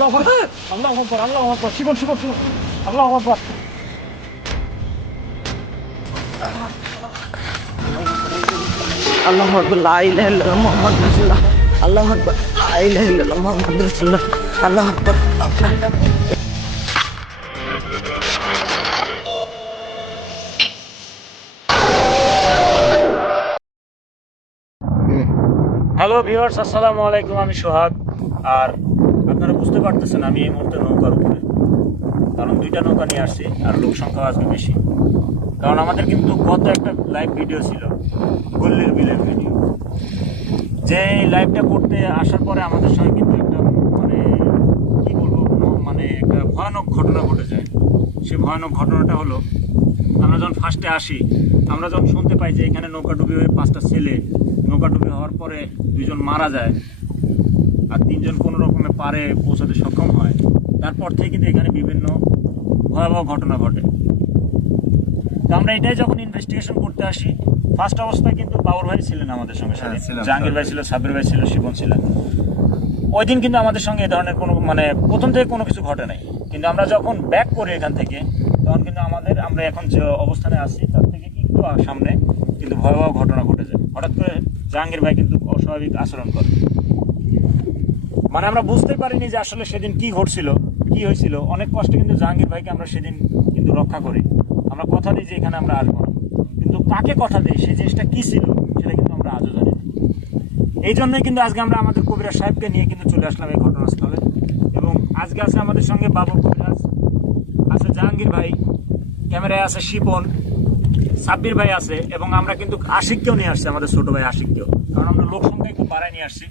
আল্লাহু আকবার, আল্লাহু আকবার, আল্লাহু আকবার, শিবন শিবন শিবন, আল্লাহু আকবার। আল্লাহু আকবার, লা ইলাহা ইল্লাল্লাহ মুহাম্মাদুর রাসূলুল্লাহ। আল্লাহু আকবার, লা ইলাহা ইল্লাল্লাহ মুহাম্মাদুর রাসূলুল্লাহ। আল্লাহু আকবার। হ্যালো ভিউয়ার্স, আসসালামু আলাইকুম। আমি সোহাগ। আর আপনারা বুঝতে পারতেছেন আমি এই মুহূর্তে নৌকার উপরে, কারণ দুইটা নৌকা নিয়ে আসছি আর লোক সংখ্যা আজকে বেশি। কারণ আমাদের কিন্তু গত একটা লাইভ ভিডিও ছিল, গল্লির বিলের ভিডিও, যে লাইভটা করতে আসার পরে আমাদের সঙ্গে কিন্তু একটা মানে কি বলবো, মানে একটা ভয়ানক ঘটনা ঘটে যায়। সেই ভয়ানক ঘটনাটা হলো, আমরা যখন ফার্স্টে আসি, আমরা যখন শুনতে পাই যে এখানে নৌকাডুবি হয়ে 5টা ছেলে, নৌকাডুবি হওয়ার পরে 2জন মারা যায় আর 3জন কোনো রকমে পারে পৌঁছাতে সক্ষম হয়, তারপর থেকে কিন্তু এখানে বিভিন্ন ভয়াবহ ঘটনা ঘটে। তো আমরা এটাই যখন ইনভেস্টিগেশন করতে আসি, ফার্স্ট অবস্থায় কিন্তু বাবর ভাই ছিলেন আমাদের সঙ্গে, জাহাঙ্গীর ভাই ছিল, সাব্বির ভাই ছিল, শিবন ছিলেন। ওই দিন কিন্তু আমাদের সঙ্গে এই ধরনের কোনো মানে প্রথম থেকে কোনো কিছু ঘটে নাই। কিন্তু আমরা যখন ব্যাক করি এখান থেকে, তখন কিন্তু আমরা এখন যে অবস্থানে আছি তার থেকে একটু সামনে কিন্তু ভয়াবহ ঘটনা ঘটে যায়। হঠাৎ করে জাহাঙ্গীর ভাই কিন্তু অস্বাভাবিক আচরণ করে, মানে আমরা বুঝতে পারিনি যে আসলে সেদিন কি ঘটছিল, কি হয়েছিল। অনেক কষ্টে কিন্তু জাহাঙ্গীর ভাইকে আমরা সেদিন কিন্তু রক্ষা করি। আমরা কথা দিই যে এখানে আমরা আসবো না, কিন্তু কাকে কথা দিই সেই জিনিসটা কি ছিল সেটা কিন্তু আমরা আজও জানি না। এই জন্যই কিন্তু আজকে আমরা আমাদের কবিরাজ সাহেবকে নিয়ে কিন্তু চলে আসলাম এই ঘটনাস্থলে। এবং আজকে আছে আমাদের সঙ্গে বাবর কবিরাজ, আছে জাহাঙ্গীর ভাই, ক্যামেরায় আছে শিপন, সাব্বির ভাই আছে, এবং আমরা কিন্তু আশিককেও নিয়ে আসছি, আমাদের ছোট ভাই আশিককেও। কারণ আমরা লোক সংখ্যা একটু বাড়ায় নিয়ে আসছি।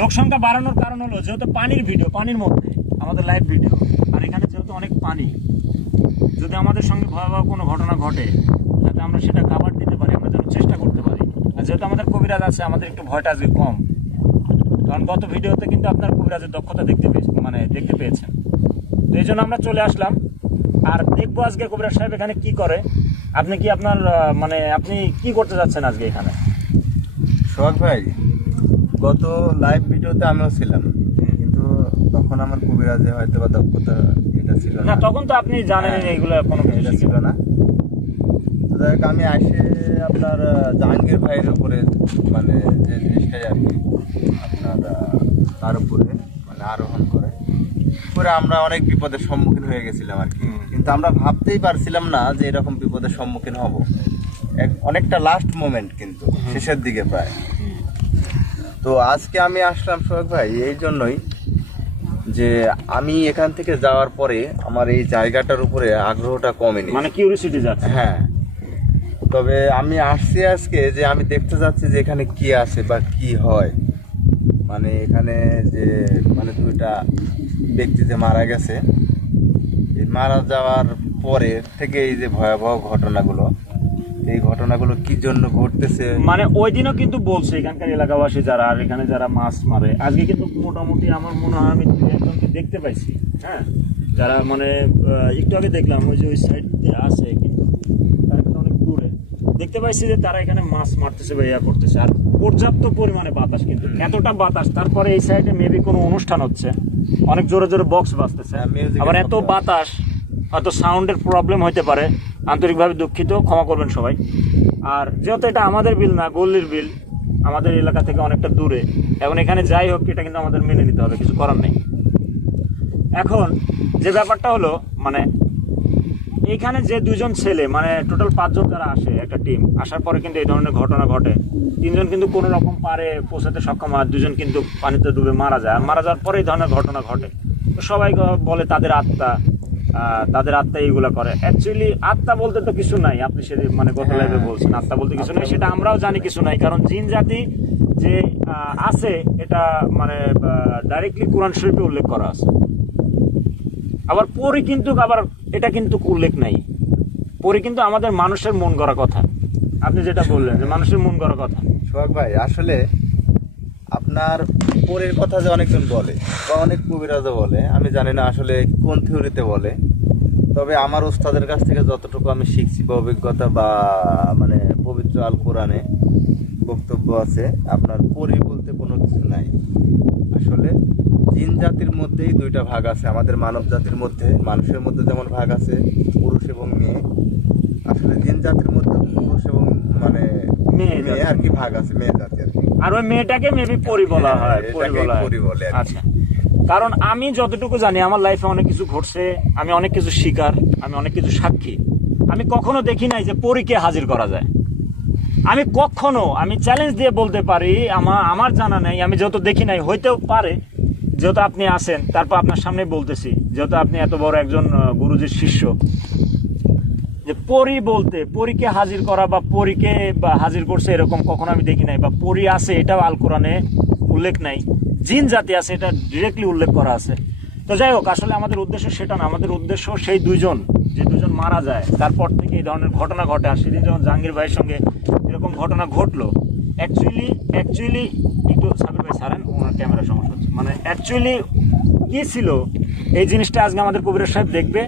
লোক সংখ্যা বাড়ানোর কারণ হলো যেহেতু পানির ভিডিও, পানির মধ্যে আমাদের লাইভ ভিডিও, আর এখানে যেহেতু অনেক পানি, যদি আমাদের সঙ্গে ভয়াবহ কোনো ঘটনা ঘটে যাতে আমরা সেটা কাভার দিতে পারি, আমরা যেন চেষ্টা করতে পারি। আর যেহেতু আমাদের কবিরাজ আছে, আমাদের একটু ভয়টা আজকে কম, কারণ গত ভিডিওতে কিন্তু আপনার কবিরাজের দক্ষতা দেখতে পেয়েছেন। তো এই জন্য আমরা চলে আসলাম আর দেখবো আজকে কবিরাজ সাহেব এখানে কি করে। আপনি কি আপনার মানে আপনি কি করতে যাচ্ছেন আজকে এখানে? সোহাগ ভাই, গত লাইভ ভিডিওতে আমিও ছিলাম, কিন্তু তখন আমার কবিরাজে হয়তো বা দক্ষতা এটা ছিল না, না। তখন তো আপনি জানেন এইগুলো কোনো কিছু এটা ছিল না। তো যাই হোক, আমি আসে আপনার জাহাঙ্গীর ভাইয়ের উপরে মানে যে জিনিসটাই আর কি আপনার তার উপরে মানে আরোহণ করে আমরা অনেক বিপদের সম্মুখীন হয়ে গেছিলাম আর কি। কিন্তু আমরা ভাবতেই পারছিলাম না যে এরকম বিপদের সম্মুখীন হব। অনেকটা লাস্ট মোমেন্ট, কিন্তু শেষের দিকে প্রায়। তো আজকে আমি আসলাম সোহাগ ভাই এই জন্যই যে আমি এখান থেকে যাওয়ার পরে আমার এই জায়গাটার উপরে আগ্রহটা কমেনি, মানে কিউরিওসিটি যাচ্ছে। হ্যাঁ, তবে আমি আসছি আজকে যে আমি দেখতে যাচ্ছি যে এখানে কি আছে বা কি হয়। মানে এখানে যে মানে 2টা ব্যক্তি যে মারা গেছে, এই মারা যাওয়ার পরে থেকে এই যে ভয়াবহ ঘটনাগুলো, এই ঘটনাগুলো কি জন্য ঘটতেছে। মানে ওই দিনও কিন্তু বলছে এখানকার এলাকাবাসী যারা, আর এখানে যারা মাছ মারে, আজকে কিন্তু মোটামুটি আমার মনে হয় আমি 2-1জনকে দেখতে পাইছি, হ্যাঁ, যারা মানে একটু আগে দেখলাম ওই যে ওই সাইড দিয়ে আছে, কিন্তু তারা কিন্তু অনেক দূরে দেখতে পাইছি যে তারা এখানে মাছ মারতেছে বা ইয়া করতেছে। আর পর্যাপ্ত পরিমাণে বাতাস, কিন্তু এতটা বাতাস, তারপরে এই সাইডে মেবি কোনো অনুষ্ঠান হচ্ছে, অনেক জোরে জোরে বক্স বাজতেছে, আবার এত বাতাস, হয়তো সাউন্ডের প্রবলেম হতে পারে। আন্তরিকভাবে দুঃখিত, ক্ষমা করবেন সবাই। আর যেহেতু এটা আমাদের বিল না, গল্লির বিল, আমাদের এলাকা থেকে অনেকটা দূরে, এখন এখানে যাই হোক এটা কিন্তু আমাদের মেনে নিতে হবে, কিছু করার নেই। এখন যে ব্যাপারটা হলো, মানে এইখানে যে 2জন ছেলে, মানে টোটাল 5জন যারা আসে একটা টিম, আসার পরে কিন্তু এই ধরনের ঘটনা ঘটে। 3জন কিন্তু কোনো রকম পারে পৌঁছাতে সক্ষম হয়, 2জন কিন্তু পানিতে ডুবে মারা যায়। আর মারা যাওয়ার পরে এই ধরনের ঘটনা ঘটে। তো সবাই বলে তাদের আত্মা এইগুলো করে। অ্যাকচুয়ালি আত্মা বলতে তো কিছু নাই, আপনি সেদিন মানে গত লাইভে বলছেন আত্মা বলতে কিছু নাই, সেটা আমরাও জানি কিছু নাই। কারণ জিন জাতি যে আছে এটা মানে ডাইরেক্টলি কোরআন শরীফে উল্লেখ করা আছে। আবার পরে কিন্তু এটা কিন্তু উল্লেখ নাই। পরে কিন্তু আমাদের মানুষের মন গড়া কথা, আপনি যেটা বললেন যে মানুষের মন গড়া কথা। সোহাগ ভাই, আসলে আপনার পরের কথা যে অনেকজন বলে বা অনেক কবিরাজও বলে, আমি জানি না আসলে কোন থিওরিতে বলে। তবে আমার ওস্তাদের কাছ থেকে যতটুকু আমি শিখছি বা অভিজ্ঞতা বা মানে পবিত্র আল কোরআনে বক্তব্য আছে, আপনার পরি বলতে কোনো কিছু নাই। আসলে জিন জাতির মধ্যেই দুইটা ভাগ আছে। আমাদের মানব জাতির মধ্যে, মানুষের মধ্যে যেমন ভাগ আছে পুরুষ এবং মেয়ে, আসলে জিন জাতির মধ্যে পুরুষ এবং মানে মেয়ে মেয়ে আর কি ভাগ আছে, মেয়ে জাতি আর কি। আর ওই মেয়েটাকে মেবি পরি বলা হয়, পরি এটাকে বলা হয়। পরি বলে আর কি। আচ্ছা, কারণ আমি যতটুকু জানি আমার লাইফে অনেক কিছু ঘটছে, আমি অনেক কিছু শিকার, আমি অনেক কিছু সাক্ষী। আমি কখনো দেখি নাই যে পরীকে হাজির করা যায়। আমি চ্যালেঞ্জ দিয়ে বলতে পারি, আমার জানা নেই, আমি যত দেখি নাই, হইতেও পারে যেহেতু আপনি আছেন, তারপর আপনার সামনে বলতেছি, যেহেতু আপনি এত বড় একজন গুরুজির শিষ্য, যে পরী বলতে, পরীকে হাজির করা বা পরীকে বা হাজির করছে এরকম কখনো আমি দেখি নাই, বা পরী আছে এটাও আল কোরআনে উল্লেখ নাই। জিন জাতি আছে এটা ডিরেক্টলি উল্লেখ করা আছে। তো যাই হোক, আসলে আমাদের উদ্দেশ্য সেটা না। আমাদের উদ্দেশ্য সেই দুইজন মারা যায়, তারপর থেকে এই ধরনের ঘটনা ঘটে। আর সেদিন যখন জাহাঙ্গীর ভাইয়ের সঙ্গে এরকম ঘটনা ঘটলো, অ্যাকচুয়ালি একটু সাবির ভাই ছাড়েন, ওনার ক্যামেরা সমস্যা হচ্ছে, মানে অ্যাকচুয়ালি কী ছিল এই জিনিসটা আজকে আমাদের কবিরাজ সাহেব দেখবে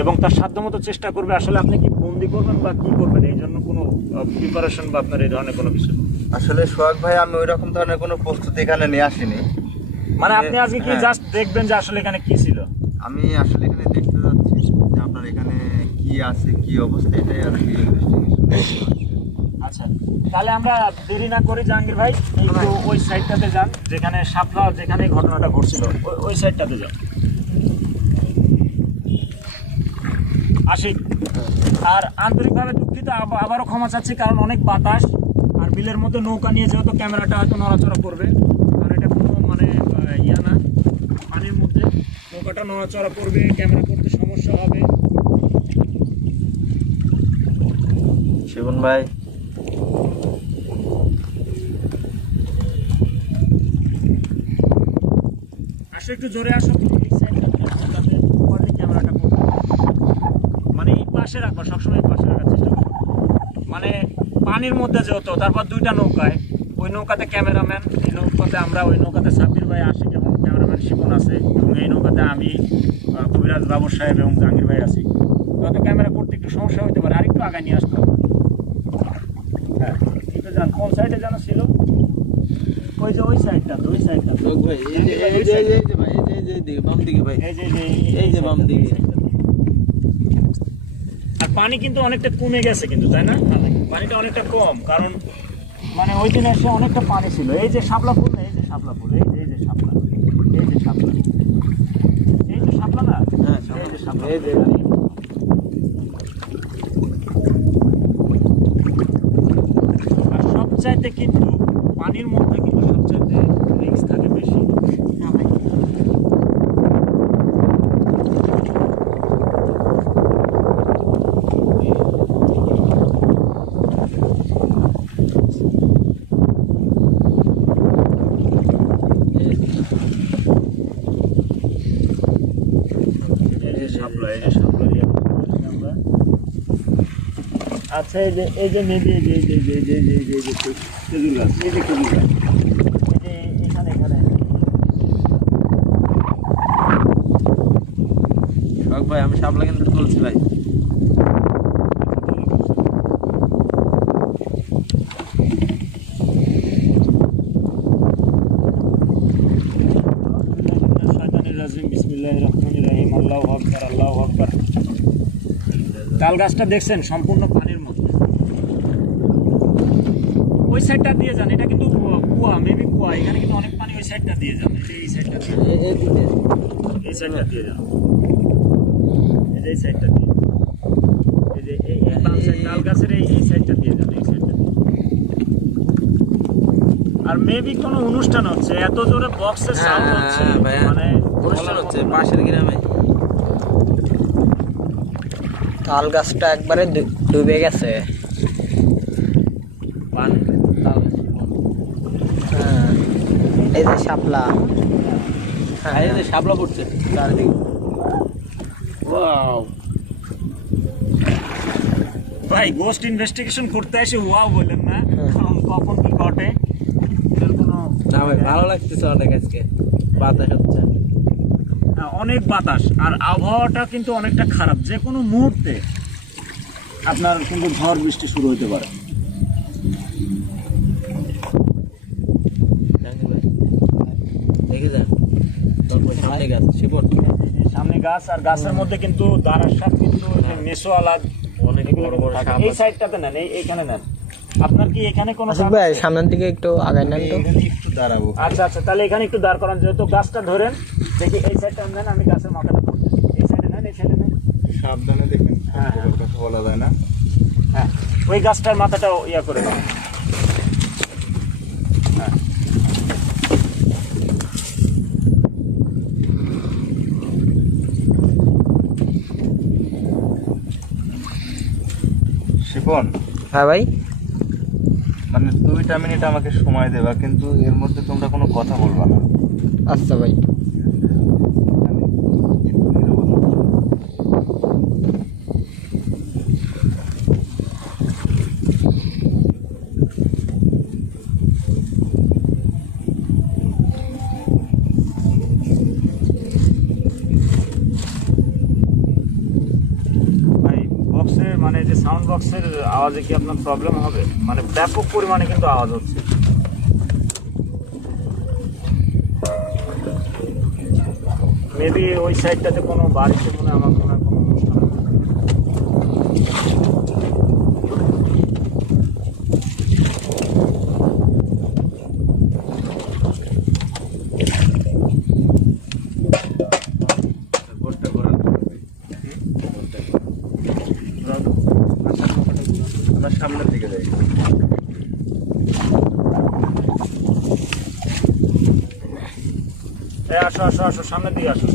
এবং তার সাধ্যমতো চেষ্টা করবে। আসলে আপনি কি বন্দি করবেন বা কি করবেন, এই জন্য কোনো প্রিপারেশন বা আপনার এই ধরনের কোনো কিছু? আসলে সোহাগ ভাই, আমি ওই রকম ধরনের কোনো প্রস্তুতি এখানে নিয়ে আসিনি। মানে আপনি আজকে কি জাস্ট দেখবেন যে আসলে এখানে কি ছিল? আমি আসলে এখানে দেখতে যাচ্ছি যে আপনার এখানে কি আছে, কি অবস্থা, এটাই আর কি ইনভেস্টিগেশন। আচ্ছা, তাহলে আমরা দেরি না করি জাহাঙ্গীর ভাই, একটু ওই সাইডটাতে যান যেখানে শাপলা, যেখানে ঘটনাটা ঘটছিল, ওই সাইডটাতে যান। আশিক, আর আন্তরিকভাবে দুঃখিত, আবারও ক্ষমা চাচ্ছি, কারণ অনেক বাতাস আর বিলের মধ্যে নৌকা নিয়ে যেহেতু ক্যামেরাটা হয়তো নড়াচড়া করবে, কারণ এটা কোনো মানে ইয়া না, পানির মধ্যে নৌকাটা নড়াচড়া করবে, ক্যামেরা করতে সমস্যা হবে। শিবন ভাই, আসো একটু জোরে আসো, এই সাইডটাতে যাতে কোয়ালিটি ক্যামেরাটা করবে, মানে এই পাশে রাখো, সবসময় এই পাশে রাখার চেষ্টা করো। মানে পানির মধ্যে যেহেতু, তারপর দুইটা নৌকায়, ওই নৌকাতে ক্যামেরাম্যান, এই নৌকাতে আমরা, ওই নৌকাতে সাব্বির ভাই আশিক এবং ক্যামেরাম্যান শিবন আছে, এবং এই নৌকাতে আমি, কবিরাজ বাবর সাহেব এবং জাহাঙ্গীর ভাই আছি। হয়তো ক্যামেরা করতে একটু সমস্যা হতে পারে, আরেকটু আগে নিয়ে আসতে হবে। হ্যাঁ, একটু যান, কোন সাইডে যেন ছিল, ওই যে ওই সাইডটা, ওই সাইডটা ভাই, এই যে ভাই, এই যে বাম দিকে ভাই, এই যে বাম দিকে। আর পানি কিন্তু অনেকটা কমে গেছে কিন্তু, তাই না? পানিটা অনেকটা কম, কারণ মানে ওই দিন এসে অনেকটা পানি ছিল। এই যে শাপলা ফুল, এই যে শাপলা ফুল, এই যে শাপলা, এই যে শাপলা, এই যে শাপলা না, হ্যাঁ, এই যে শাপলা, এই যে। আর সবচাইতে কিন্তু পানির মধ্যে কিন্তু সবচাইতে রিস্ক থাকে বেশি। আচ্ছা, এই যে মেবি খেজুর গাছ, এই যে খেজুর গাছ, এই যে এখানে সোহাগ ভাই, আমি শাপলা কিন্তু তুলছি ভাই। বিসমিল্লাহির রহমানির রহিম, আল্লাহু আকবার, আল্লাহু আকবার। তাল গাছটা দেখছেন সম্পূর্ণ পানির মধ্যে। ওই সাইডটা দিয়ে যান, এটা কিন্তু কুয়া, মেবি কুয়া, এখানে কিন্তু অনেক পানি। ওই সাইডটা দিয়ে যান, এই সাইডটা দিয়ে, এই সাইডটা দিয়ে যান, এই সাইডটা দিয়ে, এই যে এই তাল গাছের এই সাইডটা দিয়ে যান, এই সাইডটা দিয়ে। আর মেবি কোনো অনুষ্ঠান হচ্ছে, এত জোরে বক্সের সাউন্ড হচ্ছে, মানে অনুষ্ঠান হচ্ছে পাশের গ্রামে। তাল গাছটা একবারে ডুবে গেছে। হ্যাঁ, এই যে শাপলা, এই যে শাপলা পড়ছে চারিদিকে। ভাই, গোস্ট ইনভেস্টিগেশন করতে এসে ওয়াও বলেন না, কারণ কখন কি ঘটে এর কোনো না ভাই, ভালো লাগতেছে অনেক আজকে, বাতাস হচ্ছে, অনেক বাতাস, আর আবহাওয়াটা কিন্তু অনেকটা খারাপ। যে কোনো মুহূর্তে আপনার কিন্তু ঝড় বৃষ্টি শুরু হতে পারে। দেখে যান। সামনে গাছ শিবন সামনে গাছ, আর গাছের মধ্যে কিন্তু দাঁড়ার সাপ কিন্তু মেসো আলাদ অনেক বড় বড় সাপ। এই সাইডটাতে নেন, এইখানে নেন। আপনার কি এখানে কোনো আশিক সাপ ভাই আছে? সামনের দিকে একটু আগায় নেন তো। এখানে একটু দাঁড়াবো। আচ্ছা আচ্ছা, তাহলে এখানে একটু দাঁড় করান, যেহেতু গাছটা ধরেন। দেখি এই সাইডটা নেন, আমি গাছের মাথাটা করতেছি। এই সাইডে নেন, এই সাইডে নেন। সাবধানে দেখেন, হ্যাঁ, হ্যাঁ। কথা বলা যায় না। হ্যাঁ, ওই গাছটার মাথাটা ইয়া করে দেন। হ্যাঁ, শিপন, হ্যাঁ ভাই, মানে 2টা মিনিট আমাকে সময় দেবা, কিন্তু এর মধ্যে তোমরা কোনো কথা বলবা না। আচ্ছা ভাই। একটু নীরবতা। ভাই বক্সের মানে যে সাউন্ড বক্সের আওয়াজে কি আপনার প্রবলেম হবে? মানে ব্যাপক পরিমাণে কিন্তু আওয়াজ হচ্ছে। মেবি ওই সাইডটাতে কোনো বাড়িতে মনে হয় আমার মনে হয় কোনো অনুষ্ঠান হচ্ছে। ভোটটা করার আমরা সামনের দিকে যাই। এই আসো আসো আসো, সামনের দিকে আসো।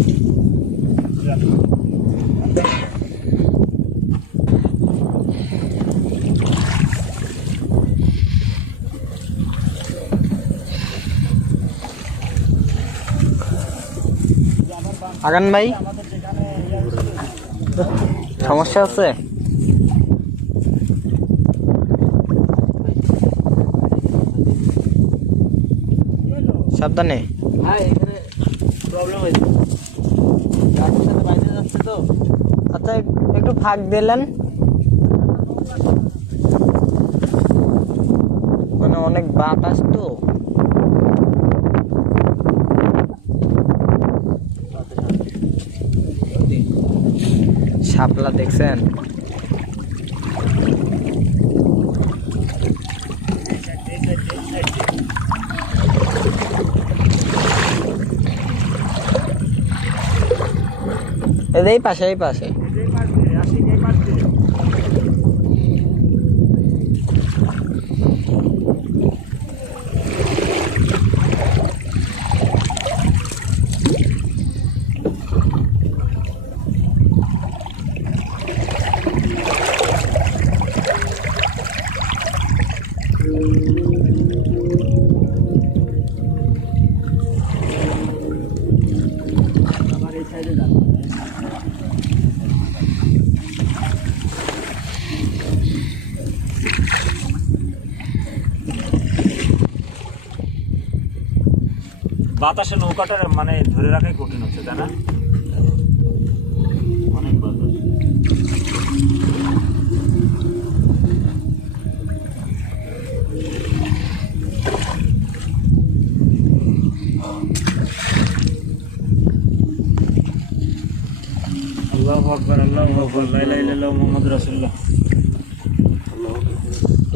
আগান ভাই, আমাদের যেখানে সমস্যা আছে? সাবধানে। প্রবলেম হয়েছে, গাছের সাথে বাইরে যাচ্ছে তো। আচ্ছা একটু ফাঁক দিলেন, মানে অনেক বাতাস তো। শাপলা দেখছেন? এই পাশে, এই পাশে। এই পাশ দিয়ে আসি, এই পাশ দিয়ে। আবার এই সাইডে যান। বাতাসে নৌকাটা মানে ধরে রাখাই কঠিন হচ্ছে, তাই না? অনেক বাতাস। আল্লাহু আকবার, আল্লাহু আকবার, লা ইলাহা ইল্লাল্লাহ মুহাম্মাদুর রাসূলুল্লাহ।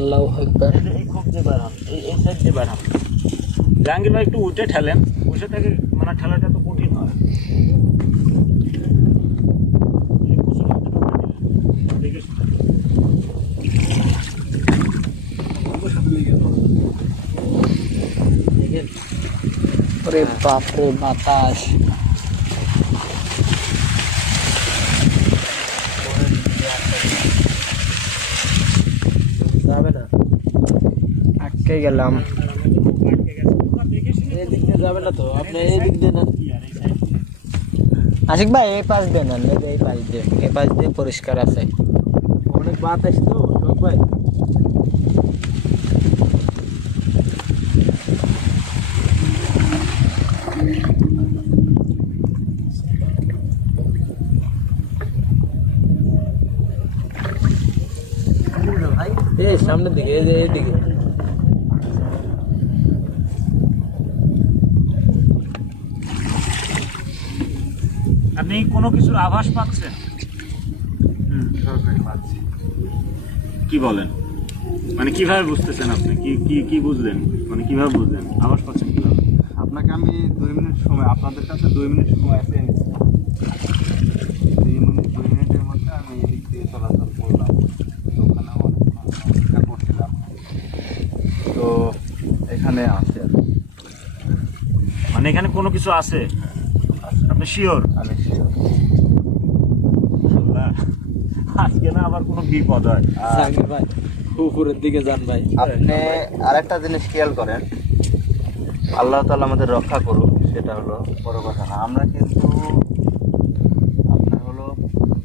আল্লাহু আকবার। এই খুব যে বাড়ান, এই সাইড দিয়ে বাড়ান। জাহাঙ্গীর ভাই একটু উঠে ঠেলেন, বসে থেকে মানে ঠেলাটা তো কঠিন হয়। এই কুসুম হাতে ঢুকিয়ে দিলেন। দেখে শুনে। ওরে বাপরে বাতাস। যাবে না, আটকে গেলাম। এদিক দিয়ে যাবে না তো, আপনি এই দিক দিয়ে নেন। আশিক ভাই এই পাশ দিয়ে নেন, এই পাশ দিয়ে, এই পাশ দিয়ে পরিষ্কার আছে। অনেক বাতাস তো শোক ভাই। এই সামনের দিকে, এই যে এইদিকে। আপনি কোনো কিছুর আভাস পাচ্ছেন? শখ ভাই পাচ্ছি। কি বলেন? মানে কিভাবে বুঝতেছেন আপনি? কি কি কি বুঝলেন? মানে কিভাবে বুঝলেন? আভাস পাচ্ছেন কিভাবে? আপনাকে আমি 2 মিনিট সময়, আপনাদের কাছে 2 মিনিট সময় আছে, 2 মিনিটের মধ্যে আমি এদিক দিয়ে চলাচল করলাম, তো ওখানে অনেকক্ষণ অপেক্ষা করছিলাম, তো এখানে আসে আর কি। মানে এখানে কোনো কিছু আছে? আপনি শিওর? আমি sure। আজকে না আবার কোনো বিপদ হয়। জাহাঙ্গীর ভাই উপরের দিকে যান ভাই। আপনি আরেকটা জিনিস খেয়াল করেন, আল্লাহ তাআলা আমাদের রক্ষা করুক, সেটা হলো বড় কথা না। আমরা কিন্তু আপনার হলো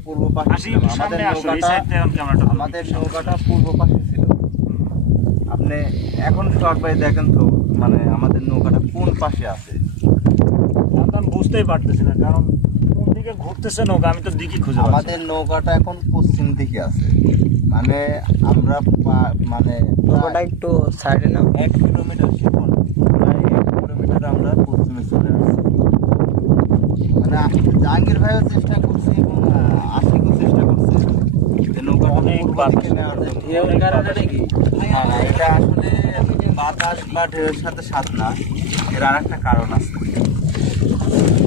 পূর্ব পাশে আসি ছিলাম। সামনে আসো, এই সাইড থেকে ক্যামেরাটা ধরো। আমাদের নৌকাটা পূর্ব পাশে ছিল। আপনি এখন শখ ভাই দেখেন তো, মানে আমাদের নৌকাটা কোন পাশে আছে। আমি বুঝতেই পারতেছি না, কারণ কোন দিকে ঘুরতেছে নৌকা, আমি তো দিকই খুঁজে পাচ্ছি না। আমাদের নৌকাটা এখন পশ্চিম দিকে আছে, মানে আমরা মানে নৌকাটা একটু সাইডে নাও। 1 কিলোমিটার শিখন, প্রায় 1 কিলোমিটার আমরা পশ্চিমে চলে আসছি। মানে জাহাঙ্গীর ভাইও চেষ্টা করছে এবং আশিকও চেষ্টা করছে যে নৌকাটা অনেক পূর্ব দিকে নেওয়ার জন্য। ঢেউর কারণে নাকি? না না, এটা আসলে বাতাস বা ঢেউয়ের সাথে সাথ না, এর আর একটা কারণ আছে।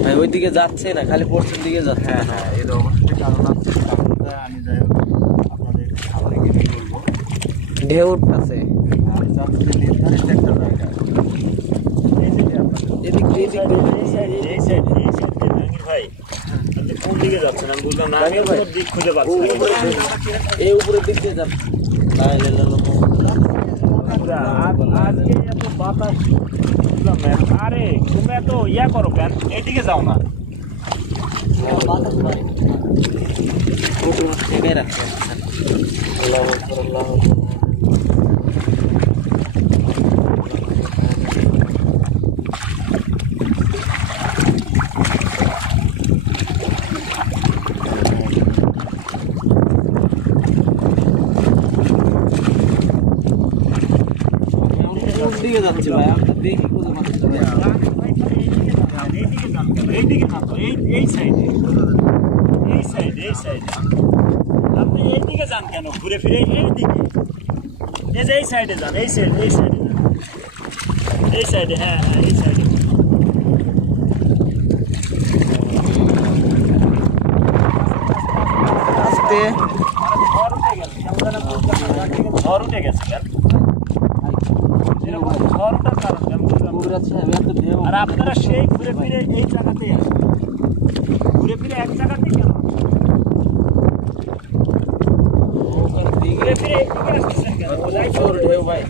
ভাই ওই দিকে যাচ্ছে না, খালি পশ্চিম দিকে যাচ্ছে। হ্যাঁ হ্যাঁ, এর অবশ্যই কারণ আছে। কারণটা আমি যাই হোক আপনাদের সামনে গিয়ে বলবো। ঢেউ আছে আমি চাচ্ছি যে নির্ধারিত একটা জায়গা, এই যে আপনাদের এদিক দিয়ে, এদিক দিয়ে। এই সাইড জাহাঙ্গীর ভাই, আপনি কোন দিকে যাচ্ছেন আমি বুঝলাম না, আমি কোনো দিক খুঁজে পাচ্ছি না। এই উপরের দিক দিয়ে যান। লা ইলাহা ইল্লাল্লাহ। আজকে এত বাতাস, বুঝলাম না। আরে তুমি এত ইয়া করো কেন? এইদিকে যাও না। ঠেকাই রাখছে। আল্লাহু আকবার, আল্লাহু আকবার। কোন দিকে যাচ্ছে ভাই? আমি তো দেখি কোথাও পাচ্ছি না ভাই। এইদিকে যান কেন? এইদিকে না তো, এই সাইডে, এই সাইডে আপনি এইদিকে যান কেন? ঘুরে ফিরে এইদিকে, এই যে এই সাইডে যান, এই সাইডে যান, এই সাইডে, হ্যাঁ হ্যাঁ এই সাইডে। আস্তে। ঝড় উঠে গেছে কেন? এরকম ঝড় ওঠার কারণ কেন বুঝলাম না। পুকুর আছে, আমি এত ঢেউ। আর আপনারা সেই ঘুরে ফিরে এই জায়গাতেই আসেন, ঘুরে ফিরে এক জায়গাতেই কেন? ঘুরে ফিরে এইদিকে আসতেছেন কেন? প্রচুর ঢেউ ভাই।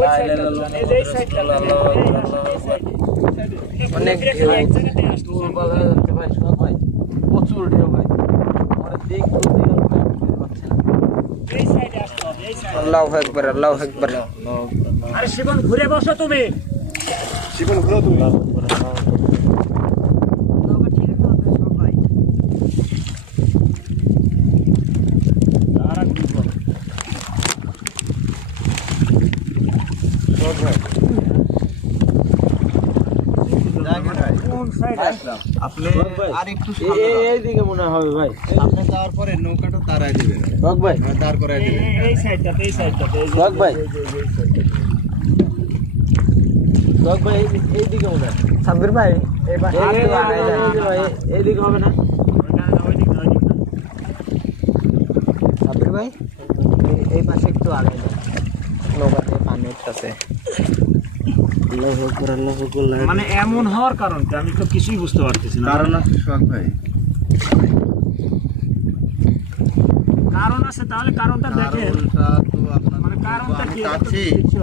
ওই সাইডটা যান, এই যে এই সাইডটা যান, এই সাইডে। অনেক ঘুরে ফিরে এক জায়গাতেই আসতেছেন। দুর্বল হয়ে যাচ্ছে ভাই, শোন ভাই। প্রচুর ঢেউ ভাই। আমার দিক খুঁজে পাচ্ছি না। এই সাইডে আসতে হবে, এই সাইডে। আল্লাহু আকবার, আল্লাহু আকবার। আরে শিবন ঘুরে বসো তুমি। আর এক বিপদ। জাহাঙ্গীর ভাই, কোন সাইডে আসলাম? আপনি ভাই, আর একটু সামনে যান। এইদিকে মনে হবে ভাই। আপনি যাওয়ার পরে নৌকাটা তাড়ায় দিবেন, রক ভাই, মানে দাঁড় করায় দিবেন। এই সাইডটাতে, এই সাইডটাতে, এই যে- রক ভাই। এই যে- এই যে এই সাইডটাতে। রক ভাই এইদিকে মনে হয়। সাব্বির ভাই এবার এইদিকে হবে না? ওইখানে না, ওইদিকে না, ওইদিকে না। সাব্বির ভাই এই পাশে একটু আগে যান, নৌকাতে পানি উঠতেছে। আল্লাহু আকবার, আল্লাহু আকবার। মানে এমন হওয়ার কারণ কি? আমি তো কিছুই বুঝতে পারতেছি না। কারণ আছে শখ ভাই, কারণ আছে, তাহলে কারণটা দেখেন। কারণটা তো আপনার মানে কারণটা আমি কি? চাচ্ছি যে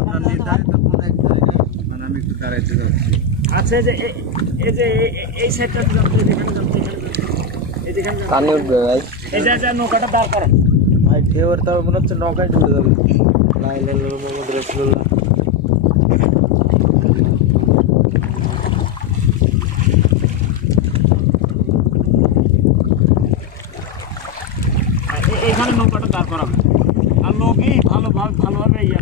আপনার নির্ধারিত কোনো এক জায়গায়, মানে আমি একটু দাঁড়াইতে যাচ্ছি। আচ্ছা, এই যে এই যে এই সাইডটাতে যান, এই যেখানে যান, এখানে যান, এই যেখানে যান। পানি উঠবে ভাই। এই যে নৌকাটা দাঁড় করান। ভাই ঢেউর তাও মনে হচ্ছে নৌকায় ঢুকে যাবে। লা ইলাহা ইল্লাল্লাহ মুহাম্মাদুর রাসূলুল্লাহ। এখানে নৌকাটা দাঁড় করাবেন, আর লোকই ভালোভাবে ইয়া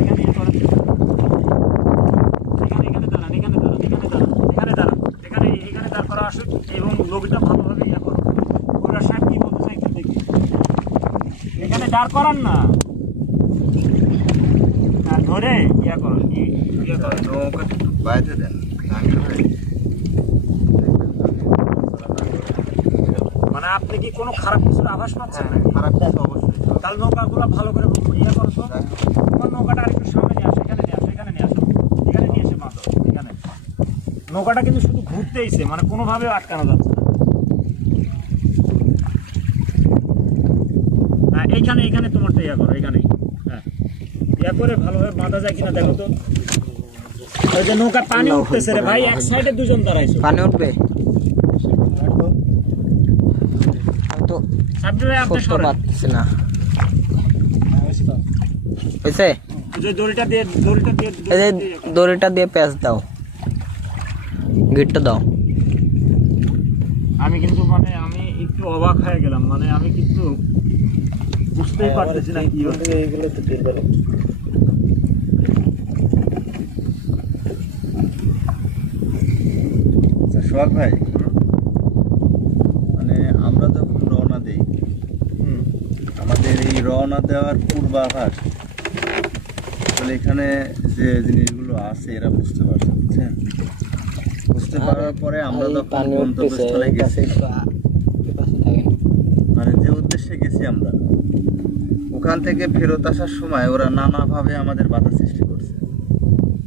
এখানে ইয়ে করেন। এখানে দাঁড়ান, এখানে দাঁড়ান, এখানে দাঁড়ান, এখানে দাঁড়ান, এখানে দাঁড় করান না, আর ধরে ইয়া করো, ইয়া করো। নৌকা একটু বাইরে দেন জাহাঙ্গীর ভাই। মানে আপনি কি কোনো খারাপ কিছুর আভাস পাচ্ছেন না? খারাপ কিছু অবশ্যই। তাহলে নৌকাগুলো ভালো করে ইয়ে করো তো। তোমার নৌকাটা আর একটু সামনে নিয়ে আসো, এখানে নিয়ে আসো, এখানে নিয়ে আসো, এখানে নিয়ে এসে বাঁধো এখানে। নৌকাটা কিন্তু শুধু ঘুরতেইছে, মানে কোনোভাবেও আটকানো যাচ্ছে না। হ্যাঁ এইখানে, এখানে তোমারটা ইয়া করো, এখানে। হ্যাঁ ইয়া করে ভালোভাবে বাঁধা যায় কিনা দেখো তো। ওই যে নৌকা পানি উঠতেছে রে ভাই, এক সাইডে দুজন দাঁড়াইছো। পানি উঠবে তো সাবজে ভাই আপনি সরতে সরেন। পারতেছি না। হয়েছে? যে দড়িটা দিয়ে, দড়িটা দিয়ে, এই যে দড়িটা দিয়ে প্যাঁচ দাও, গিটটা দাও। আমি কিন্তু মানে আমি একটু অবাক হয়ে গেলাম, মানে আমি কিন্তু বুঝতেই পারতেছি না কি হচ্ছে। এইগুলো তো ঠিক করে। আচ্ছা সোহাগ ভাই, মানে আমরা যখন রওনা দিই, আমাদের এই রওনা দেওয়ার পূর্বাভাস আসলে এখানে যে জিনিসগুলো আছে এরা বুঝতে পারছে, বুঝছেন? বুঝতে পারার পরে আমরা যখন গন্তব্যস্থলে গেছি, মানে যে উদ্দেশ্যে গেছি আমরা, ওখান থেকে ফেরত আসার সময় ওরা নানাভাবে আমাদের বাধা সৃষ্টি করছে।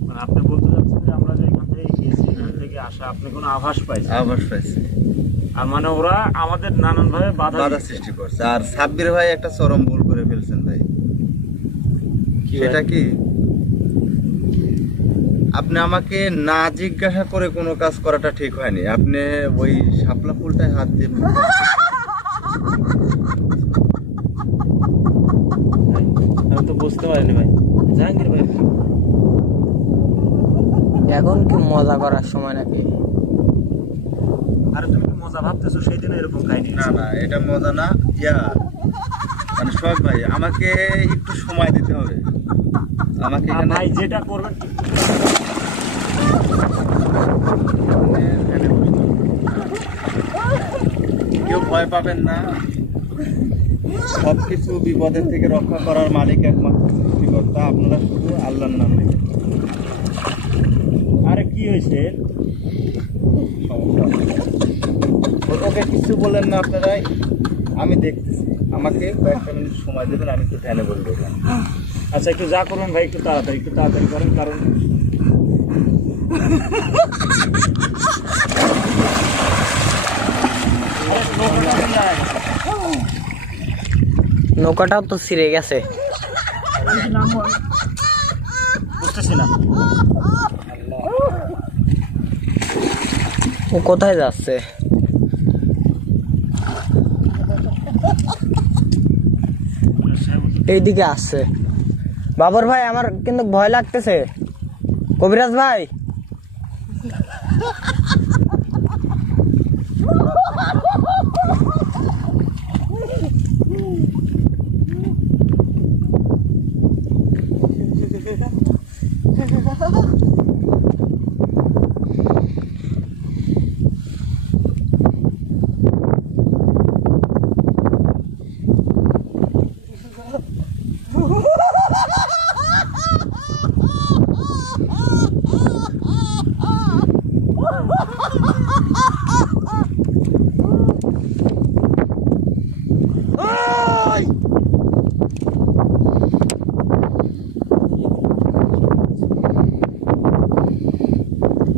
মানে আপনি বলতে চাচ্ছেন যে আমরা যে এখান থেকে গেছি, এখান থেকে আসা আপনি কোনো আভাস পাইছেন? আভাস পাইছে, আর মানে ওরা আমাদের নানানভাবে বাধা বাধা দিচ্ছে। সৃষ্টি করছে। আর সাব্বির ভাই একটা চরম ভুল করে ফেলছেন ভাই। সেটা কি, আপনি আমাকে না জিজ্ঞাসা করে কোনো কাজ করাটা ঠিক হয়নি। আপনি ওই শাপলা ফুলটায় হাত দিয়ে আমি তো বুঝতে পারিনি ভাই। জাহাঙ্গীর ভাই এখন কি মজা করার সময় নাকি? আরে তুমি কি মজা ভাবতেছো? সেই দিনে এরকম কাহিনী না না, এটা মজা না। মানে সোহাগ ভাই, আমাকে একটু সময় দিতে হবে। আমাকে এখানে ভাই যেটা করবেন কেউ ভয় পাবেন না। সবকিছু বিপদের থেকে রক্ষা করার মালিক একমাত্র সৃষ্টিকর্তা। আপনারা শুধু আল্লাহর নাম নেবেন। আরে কি হয়েছে? ওকে কিছু বলেন না আপনারাই, আমি দেখতেছি। আমাকে কয়েকটা মিনিট সময় দেবেন, আমি একটু ধ্যানে বলবো। আচ্ছা একটু যা করবেন ভাই, একটু তাড়াতাড়ি, একটু তাড়াতাড়ি করেন, কারণ নৌকাটাও তো ছিঁড়ে গেছে। বুঝতেছি না। ও কোথায় যাচ্ছে? এইদিকে আসছে। বাবর ভাই, আমার কিন্তু ভয় লাগতেছে। কবিরাজ ভাই,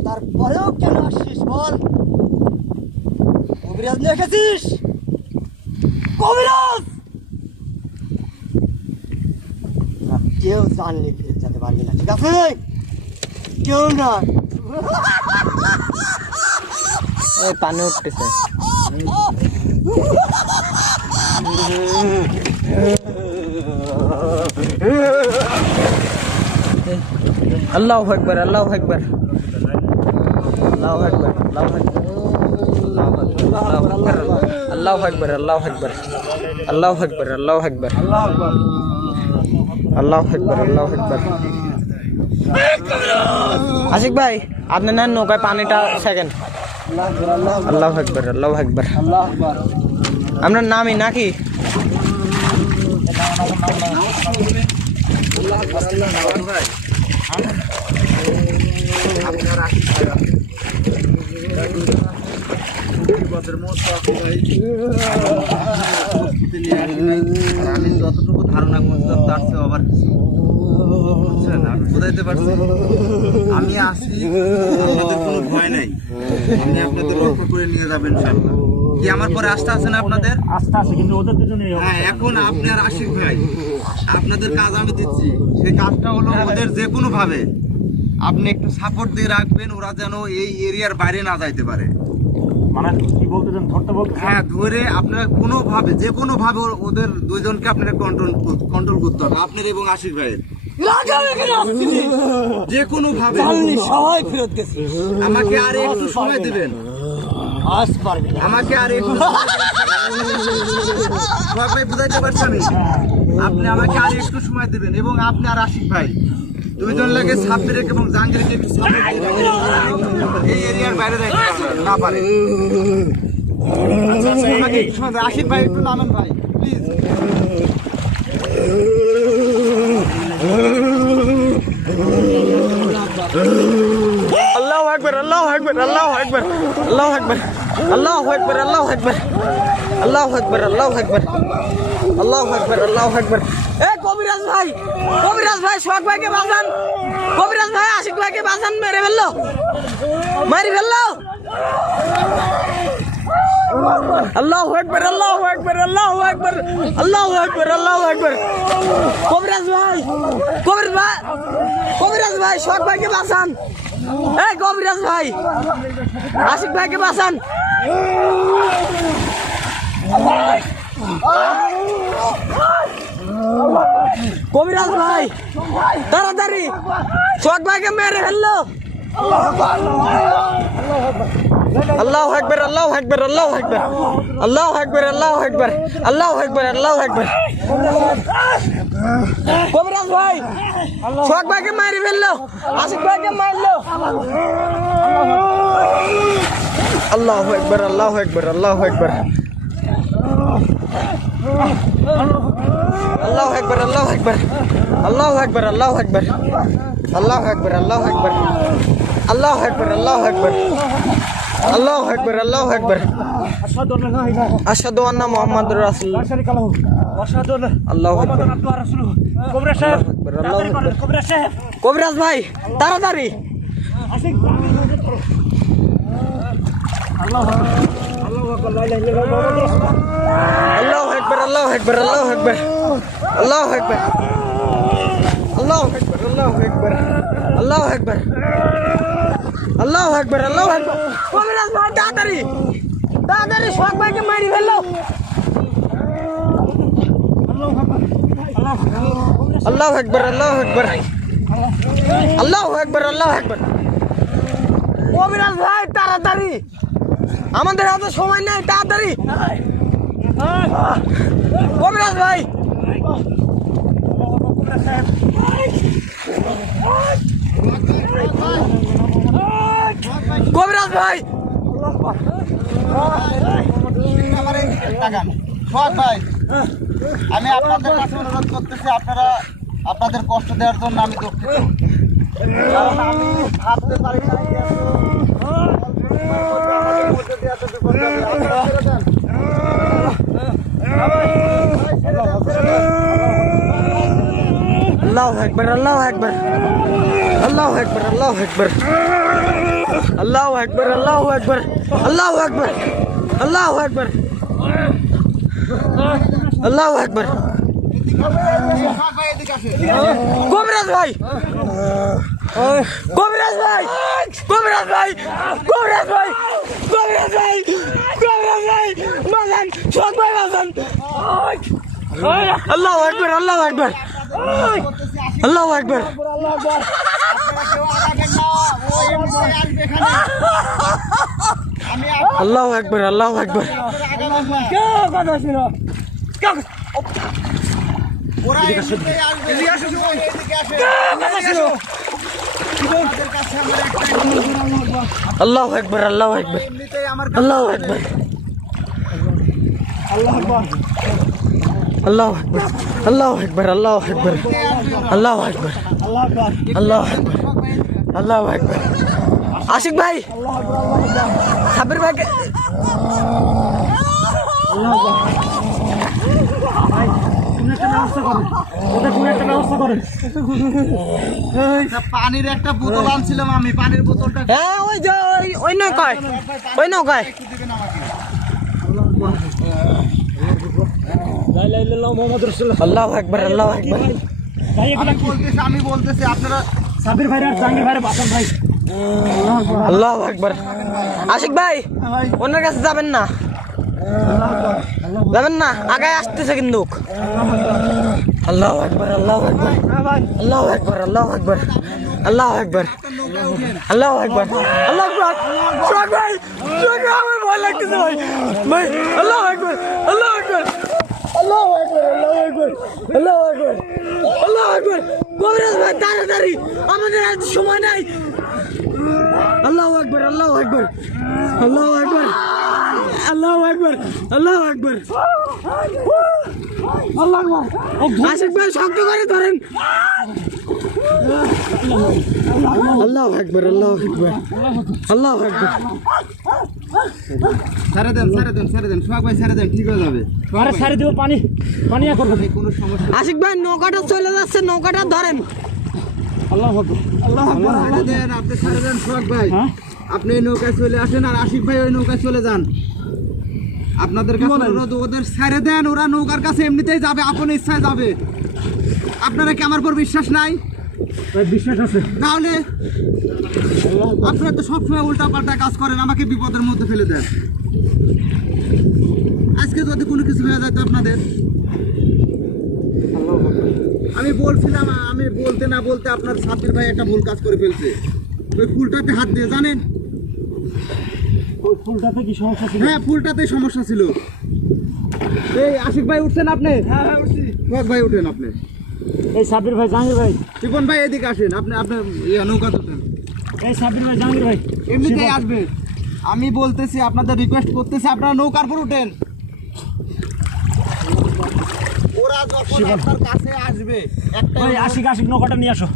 তারপরেও কেন আসিস বল? কবিরাজ দেখেছিস? কবিরাজ কেউ জানলে ফিরে যেতে পারবে না, ঠিক আছে? কেউ না। এই পানি উঠতেছে। আল্লাহু আকবার, আল্লাহু আকবার, আল্লাহু আকবার, আল্লাহু আকবার, আল্লাহু আকবার, আল্লাহু আকবার, আল্লাহু আকবার, আল্লাহু আকবার, আল্লাহু আকবার, আল্লাহু আকবার। আশিক ভাই, আপনি নেন নৌকায় পানিটা সেকেন্ড। আল্লাহু আকবার, আল্লাহু আকবার। আমরা নামি নাকি? আপনার আশিক ভাই বিপদের মধ্যে আছে ভাই। আর আমি যতটুকু ধারণা করছিলাম তার চেয়ে আবার কিছু বুঝছেন, আমি বোঝাইতে পারছি। আমি আসি, আপনাদের কোনো ভয় নাই, আমি আপনাদের রক্ষা করে নিয়ে যাবেন ইনশাআল্লাহ। কি আমার পরে আস্থা আছে না আপনাদের? আস্থা আছে, কিন্তু ওদের দুজনে হ্যাঁ, এখন আপনি আর আশিক ভাই আপনাদের কাজ আমি দিচ্ছি। সেই কাজটা হলো ওদের যে কোনো ভাবে আপনি একটু সাপোর্ট দিয়ে রাখবেন, ওরা যেন এই এরিয়ার বাইরে না যাইতে পারে। মানে কি বলতেছেন, ধরতে বলতে? হ্যাঁ, ধরে আপনারা কোনো ভাবে যে কোনো ভাবে ওদের দুইজনকে আপনারা কন্ট্রোল করতে হবে, আপনার এবং আশিক ভাইয়ের। যে কোনো ভাবে সবাই ফেরত গেছে। আমাকে আর একটু সময় দিবেন, আজ পারবে না। আমাকে আর একটু ভাই বুঝাইতে পারছি আমি। আপনি আমাকে আর একটু সময় দিবেন এবং আপনি আর আশিক ভাই দুইজন লাগে সাব্বির এবং জাহাঙ্গীরকে একটু সাপোর্ট দিয়ে রাখবেন। এই এরিয়ার বাইরে যাইতে না পারে। আমাকে একটু সময় দেন। আশিক ভাই একটু নামেন ভাই প্লিজ। আল্লাহু আকবার, আল্লাহু আকবার, আল্লাহু আকবার, আল্লাহু আকবার, আল্লাহু আকবার, আল্লাহু আকবার, আল্লাহু আকবার, আল্লাহু আকবার, আল্লাহু আকবার, আল্লাহু আকবার। এ কবিরাজ ভাই, কবিরাজ ভাই, শোক ভাইকে বাঁচান। কবিরাজ ভাই আশিক ভাইকে বাঁচান, মেরে ফেললো, মারি ফেললো। আল্লাহু আকবার, আল্লাহু আকবার, আল্লাহু আকবার, আল্লাহু আকবার, আল্লাহু আকবার। কবিরাজ ভাই, কবিরাজ ভাই, কবিরাজ ভাই, শোক ভাইকে বাঁচান। এই কবিরাজ ভাই, আশিক ভাইকে বাঁচান। কবিরাজ ভাই তাড়াতাড়ি, শোক ভাইকে মেরে ফেললো। আল্লাহু আকবার, আল্লাহু আকবার, আল্লাহু আকবার, আল্লাহু আকবার, আল্লাহু আকবার, আল্লাহু আকবার, আল্লাহু আকবার। কবিরাজ ভাই শোক ভাইকে মারি ফেললো, আশিক ভাইকে মারলো। আল্লাহু আকবার, আল্লাহু আকবার, আল্লাহু আকবার, আল্লাহু আকবার, আল্লাহু আকবার, আল্লাহু আকবার, আল্লাহু আকবার, আল্লাহু আকবার, আল্লাহু আকবার, আল্লাহু আকবার, আল্লাহু আকবার, আল্লাহু আকবার, আল্লাহু আকবার। আশহাদু আন্না মুহাম্মাদুর রাসূলুল্লাহ। আল্লাহু আকবার। কবিরাজ সাহেব, তাড়াতাড়ি করেন, কবিরাজ সাহেব। কবিরাজ ভাই তাড়াতাড়ি। আল্লাহু আকবার, লা ইলাহা ইল্লাল্লাহ, মুহাম্মাদুর রাসূলুল্লাহ। আল্লাহু আকবার, আল্লাহু আকবার, আল্লাহু আকবার, আল্লাহু আকবার, আল্লাহু আকবার, আল্লাহু আকবার, আল্লাহু আকবার, আল্লাহু আকবার, আল্লাহু আকবার। কবিরাজ ভাই তাড়াতাড়ি, তাড়াতাড়ি শোক ভাইকে মারি ফেললো। আল্লাহু আকবার, আল্লাহু আকবার, আল্লাহু আকবার, আল্লাহু আকবার। কবিরাজ ভাই তাড়াতাড়ি, আমাদের হাতে সময় নেই, তাড়াতাড়ি। কবিরাজ ভাই, কবিরাজ ভাই, আমার এই দিকে তাকান। সোহাগ ভাই, আমি আপনাদের কাছে অনুরোধ করতেছি, আপনারা আপনাদের কষ্ট দেওয়ার জন্য আমি দুঃখিত। কারণ আমি ভাবতে পারি না যে এত আমাদের মধ্যে দিয়ে এত বিপদ যাবে। আপনারা ছেড়ে দেন। আল্লাহু আকবার, আল্লাহু আকবার, আল্লাহু আকবার, আল্লাহু আকবার, আল্লাহু আকবার, আল্লাহু আকবার, আল্লাহু আকবার, আল্লাহু আকবার, আল্লাহু আকবার। সোহাগ ভাই এদিকে আসেন। কবিরাজ ভাই, কবিরাজ ভাই, কবিরাজ ভাই, কবিরাজ ভাই, কবিরাজ ভাই, কবিরাজ ভাই, বাজান, শোক ভাই বাজান। আল্লাহু আকবার, আল্লাহু আকবার, আল্লাহু আকবার। আপনারা কেউ আগাবেন না, ও এমনিতেই আসবে এখানে। আমি আল্লাহু আকবার, আল্লাহু আকবার। আপনারা আগাবেন না। ওরা এমনিতেই আসবে। এদিকে আসেন। আমাদের কাছে আমার একটাই অনুরোধ। আল্লাহু আকবার, আল্লাহু আকবার, এমনিতেই আমার আল্লাহু আকবার, আল্লাহ আকবার। আল্লাহু আকবার আল্লাহু আকবার আল্লাহু আকবার আল্লাহু আকবার আল্লাহু আকবার আল্লাহু আকবার আশিক ভাই সাবির ভাইকে পানির একটা বোতল আনছিলাম আমি, পানির বোতলটা হ্যাঁ ওই যে ওই নৌকায় ওই নৌকায় আল্লাহু আকবার আল্লাহু আকবার আমি বলতেছি আপনারা সাবির ভাই আর জাহাঙ্গীর ভাই বাঁচান ভাই। আল্লাহু আকবার আশিক ভাই ওনার কাছে যাবেন না আগায় আসতেছে কিন্তু আল্লাহু আকবার আল্লাহু আকবার আল্লাহু আকবার আল্লাহু আকবার আল্লাহু আকবার আল্লাহু আকবার আল্লাহু আকবার সোহাগ ভাই আমার ভয় লাগতেছে ভাই ভাই আল্লাহু আকবার আল্লাহু আকবার আল্লাহু আকবার আল্লাহু আকবার আল্লাহু আকবার কবিরাজ ভাই তাড়াতাড়ি আমাদের আর সময় নাই আল্লাহু আকবার আল্লাহু আকবার আল্লাহু আকবার আল্লাহু আকবার আল্লাহু আকবার আল্লাহু আকবার আশিক ভাই শক্ত করে ধরেন আল্লাহু আকবার আল্লাহু আকবার আল্লাহু আকবার ছেড়ে দেন সোহাগ ভাই ছেড়ে দেন, ঠিক হয়ে যাবে। আরে সারি দিব পানি পানি আর করবে কোনো সমস্যা আশিক ভাই নৌকাটা চলে যাচ্ছে নৌকাটা ধরেন আল্লাহু আকবার ছেড়ে দেন, আপনি ছেড়ে দেন সোহাগ ভাই। আপনি এই নৌকায় চলে আসেন আর আশিক ভাই ওই নৌকায় চলে যান। আপনাদের কাছে অনুরোধ, ওদের ছেড়ে দেন, ওরা নৌকার কাছে এমনিতেই যাবে, আপন ইচ্ছায় যাবে। আপনারা কি আমার উপর বিশ্বাস নাই? ভাই বিশ্বাস আছে। তাহলে আপনারা তো সবসময় উল্টা পাল্টা কাজ করেন, আমাকে বিপদের মধ্যে ফেলে দেন। আজকে যদি কোনো কিছু হয়ে যায় তো আপনাদের, আমি বলছিলাম, আমি বলতে না বলতে আপনার সাবির ভাই একটা ভুল কাজ করে ফেলছে। ওই ফুলটাতে হাত দিয়ে জানেন, ওই ফুলটাতে কি সমস্যা ছিল? হ্যাঁ ফুলটাতে সমস্যা ছিল। এই আশিক ভাই উঠছেন আপনি? হ্যাঁ উঠছি। সোহাগ ভাই উঠেন আপনি। এই সাবির ভাই জাহাঙ্গীর ভাই, টিপন ভাই এদিকে আসেন, আপনি আপনার নৌকা উঠেন। এই সাবির ভাই জাহাঙ্গীর ভাই এমনিতেই আসবে। আমি বলতেছি, আপনাদের রিকোয়েস্ট করতেছি, আপনারা নৌকার উপর উঠেন। ওরা যখন আপনার কাছে আসবে ওই আশিক নৌকাটা নিয়ে আসো।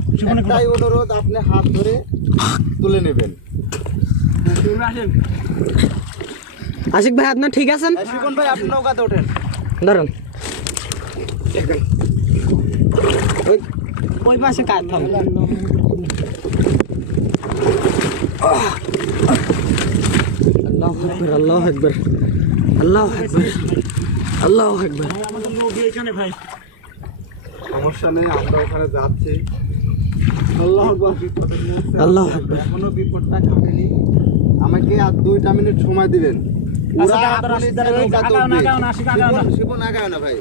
একটাই অনুরোধ, আপনি হাত ধরে তুলে নেবেন। আশিক ভাই আপনার ঠিক আছেন শিবন ভাই আপনি নৌকাতে ওঠেন। ধরুন ওই পাশে কাজ থাম আল্লাহু আকবার আল্লাহু আকবার আল্লাহু আকবার আল্লাহু আকবার আমাদের নৌকি এখানে ভাই। সমস্যা নেই, আমরা ওখানে যাচ্ছি। আল্লাহ আকবার। আল্লাহু আকবার এখনো বিপদটা কাটেনি। আমাকে আর 2টা মিনিট সময় দিবেন। ওরা আপনি নৌকাতে উঠবে। শিবন আগায় না ভাই।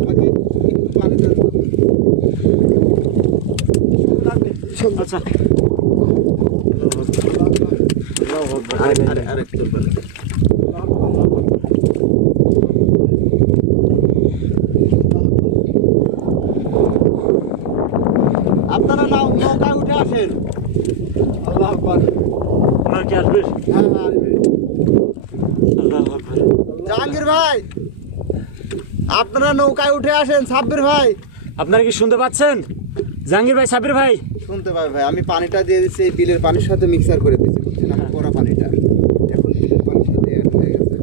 আমাকে একটু পানি দেন তো। আচ্ছা আরেকটু পানি। আপনারা নৌকায় উঠে আসেন। আল্লাহ আকবার। আপনার কি আসবে? হ্যাঁ আসবে। আল্লাহু আকবার। জাহাঙ্গীর ভাই আপনারা নৌকায় উঠে আসেন। সাব্বির ভাই আপনারা কি শুনতে পাচ্ছেন? জাহাঙ্গীর ভাই, সাবির ভাই, শুনতে পাই ভাই। আমি পানিটা দিয়ে দিচ্ছি, এই বিলের পানির সাথে মিক্সার করে দিচ্ছি, বুঝছেন? আমার পরা পানিটা এখন বিলের পানির সাথে অ্যাড হয়ে গেছে।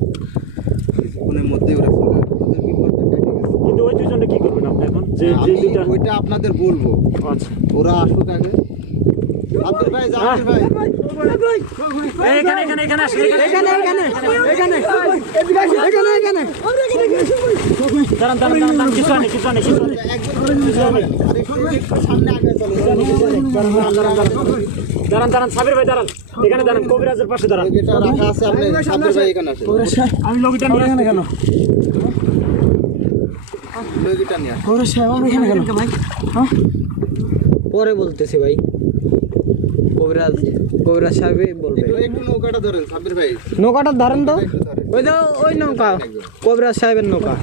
কিছুক্ষণের মধ্যেই ওরা চলে আসবে। ওদের বিপদটা কেটে গেছে। কিন্তু ওই দুজনে কি করবেন আপনি এখন? যে আমি দুইটা ওইটা আপনাদের বলবো, আচ্ছা ওরা আসুক আগে। সাব্বির ভাই, জাহাঙ্গীর ভাই এই এখানে আসেন, এখানে দাঁড়ান কিছু আনে একজন করে নিয়ে যাবেন। আর একটু সামনে আগে চলো। দাঁড়ান সাবির ভাই দাঁড়ান, এখানে দাঁড়ান, কবিরাজের পাশে দাঁড়ান। যেটা রাখা আছে আপনি সাব্বির ভাই এখানে আসেন। আমি লগিটা নিয়ে এখানে কেন? লগিটা নিয়ে আসেন। পরে বলতেছি ভাই কবিরাজ সাহেব বলবে একটু নৌকাটা ধরেন সাব্বির ভাই। নৌকাটা ধরেন তো ওই তো ওই নৌকা কবিরাজ সাহেবের নৌকা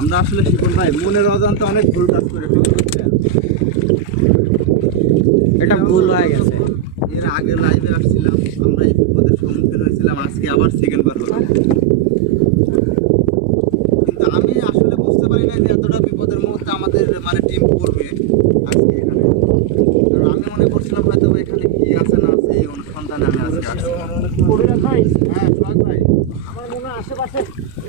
আমরা আসলে শিবন ভাই মনের অজান্তে অনেক ভুল কাজ করে ফেলছি। এটা ভুল হয়ে গেছে। এর আগে লাইভে আসছিলাম, আমরা এই বিপদের সম্মুখীন হয়েছিলাম, আজকে আবার সেকেন্ড বার হলো। কিন্তু আমি আসলে বুঝতে পারি না যে এতটা বিপদের মুহূর্তে আমাদের মানে টিম করবে আজকে এখানে। কারণ আমি মনে করছিলাম হয়তো এখানে কি আছে না আছে এই অনুসন্ধানে আমি আজকে আসছি। কবিরাজ ভাই, হ্যাঁ সোহাগ ভাই, আমার মনে হয় আশেপাশে,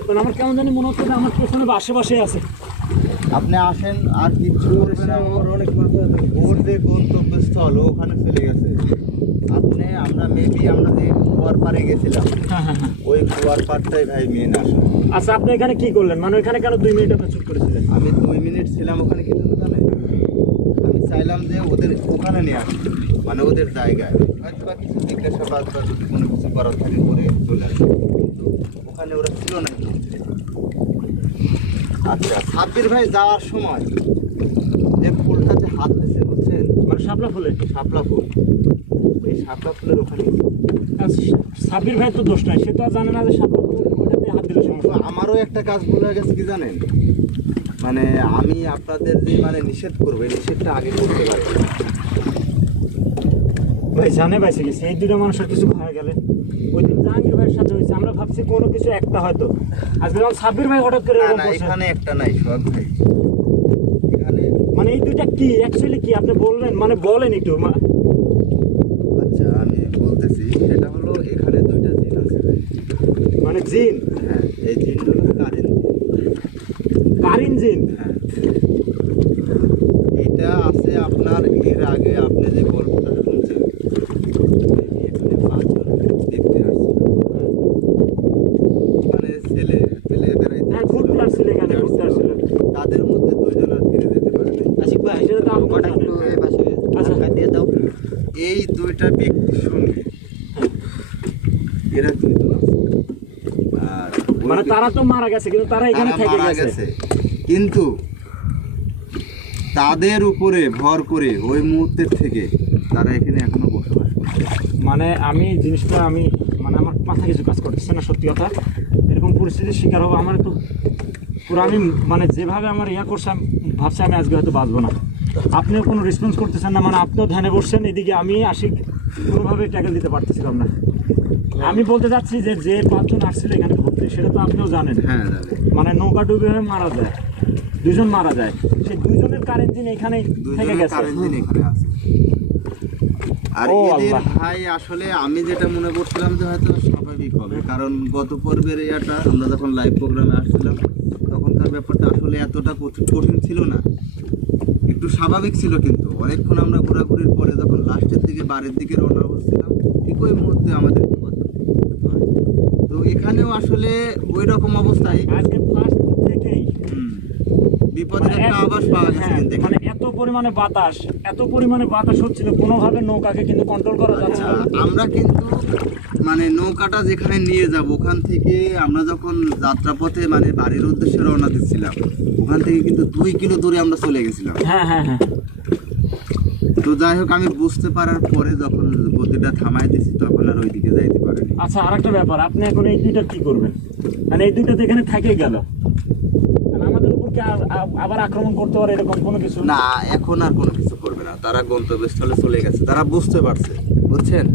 কারণ আমার কেমন জানি মনে হচ্ছে যে আমার পেছনে বা আশেপাশে আছে। আপনি আসেন, আর কিচ্ছু করবে না। ওর যে গন্তব্যস্থল ও ওখানে চলে গেছে। আমরা মেবি আমরা যে কুয়ার পাড়ে গেছিলাম, ওই কুয়ার পাড়টাই ভাই মেন আসে। আচ্ছা, আপনি এখানে কি করলেন? মানে ওইখানে কেন 2 মিনিট আপনি চুপ করেছিলেন? আমি 2 মিনিট ছিলাম ওখানে, কিন্তু জানেন আমি চাইলাম যে ওদের ওখানে নিয়ে আসতে, মানে ওদের জায়গায় হয়তো বা কিছু জিজ্ঞাসাবাদ বা যদি কোনো কিছু করার থাকে করে চলে আসে, কিন্তু ওখানে ওরা ছিল না। আচ্ছা, সাব্বির ভাই যাওয়ার সময় যে ফুলটাতে হাত দিয়েছে বুঝছেন, মানে শাপলা ফুলে? শাপলা ফুল, এই শাপলা ফুলের ওখানে সাব্বির ভাই তো দোষ নাই, সে তো আর জানে না যে শাপলা ফুলের ওইটাতে হাত দিলে তো সমস্যা। আমারও একটা কাজ ভুল হয়ে গেছে কি জানেন, মানে আমি আপনাদের যে মানে নিষেধ করবো এই নিষেধটা আগে করতে পারি। ভাই জানে পাইছে গেছে এই দুটো মানুষের কিছু হয়ে গেলে, ওই দিন জাহাঙ্গীর ভাইয়ের সাথে হয়েছে, আমরা ভাবছি কোনো কিছু একটা হয়তো, আজকে যখন সাব্বির ভাই হঠাৎ করে না এরকম না, করছে। এখানে একটা নাই সোহাগ ভাই, এখানে মানে এই দুইটা কি অ্যাকচুয়ালি কি আপনি বলবেন, মানে বলেন একটু। আচ্ছা আমি বলতেছি, সেটা হলো এখানে 2টা জিন আছে ভাই। মানে জিন? হ্যাঁ, এই জিন হলো কারেন্ট কারিন জিন? হ্যাঁ, এটা আছে আপনার। এর আগে আপনি যে গল্পটা শুনছেন, এখানে 5 জন দেখতে আসছে, মানে ছেলে ছেলে বেড়াইতে হ্যাঁ, ঘুরতে আসছিল, এখানে ঘুরতে আসছিল। তাদের মধ্যে 2 জন আর ফিরে যেতে পারে নাই। আশিক ভাই, সেটা তো আপনি নৌকাটা জানেন। একটু এই পাশে আচ্ছা। ধাক্কা দিয়ে দাও। এই 2টা ব্যক্তির সঙ্গে এরা 2 জন আছে। আর ওই মানে তারা তো মারা গেছে, কিন্তু তারা এখানে তারা থেকে মারা গেছে। গেছে, কিন্তু তাদের উপরে ভর করে ওই মুহূর্তের থেকে তারা এখানে এখনো বসবাস করছে। মানে আমি জিনিসটা মানে আমার মাথা কিছু কাজ করতেছে না, সত্যি কথা। এরকম পরিস্থিতির শিকার হবো আমার একটু পুরো, আমি মানে যেভাবে আমার ইয়া করছে আমি ভাবছি আমি আজকে হয়তো বাঁচবো না। আপনিও কোনো রেসপন্স করতেছেন না, মানে আপনিও ধ্যানে বসছেন, এদিকে আমি আশিক কোনোভাবে ট্যাকেল দিতে পারতেছিলাম না। আমি বলতে চাচ্ছি যে 5 জন আসছিল এখানে ঘুরতে, সেটা তো আপনিও জানেন। হ্যাঁ জানি। মানে নৌকা ডুবে হয়ে মারা যায়, 2 জন মারা যায়, সেই 2 জনের কারেন্ট দিন এখানে 2 থেকে জনের গেছে। কারেন্ট দিন এখানে আছে। আর ও এদের আল্লাহ। ভাই আসলে আমি যেটা মনে করছিলাম যে হয়তো স্বাভাবিক হবে, কারণ গত পর্বের ইয়াটা আমরা যখন লাইভ প্রোগ্রামে আসছিলাম তখনকার ব্যাপারটা আসলে এতটা কঠিন ছিল না, একটু স্বাভাবিক ছিল। কিন্তু অনেকক্ষণ আমরা ঘোরাঘুরির পরে যখন লাস্টের দিকে বাড়ির দিকে রওনা হচ্ছিলাম, ঠিক ওই মুহূর্তে আমাদের বিপদ হয়। তো এখানেও আসলে ওই রকম অবস্থায় আজকে ফার্স্ট থেকেই বিপদের একটা আভাস পাওয়া গেছে। হ্যাঁ, কিন্তু মানে এত পরিমাণে বাতাস হচ্ছিল, কোনোভাবে নৌকাকে কিন্তু কন্ট্রোল করা যাচ্ছে না। আমরা কিন্তু মানে নৌকাটা যেখানে নিয়ে যাব ওখান থেকে আমরা যখন যাত্রাপথে মানে বাড়ির উদ্দেশ্যে রওনা দিচ্ছিলাম, ওখান থেকে কিন্তু 2 কিলো দূরে আমরা চলে গেছিলাম। হ্যাঁ হ্যাঁ হ্যাঁ। তো যাই হোক, আমি বুঝতে পারার পরে যখন গতিটা থামাই দিছি তখন আর ওইদিকে যাইতে পারিনি। আচ্ছা, আরেকটা ব্যাপার, আপনি এখন এই দুইটা কি করবেন? মানে এই দুইটা তো এখানে থেকেই গেল, মানে আমাদের উপর কি আবার আক্রমণ করতে পারে এরকম কোনো কিছু? না, এখন আর কোনো কিছু করবে না, তারা গন্তব্যস্থলে চলে গেছে, তারা বুঝতে পারছে, বুঝছেন।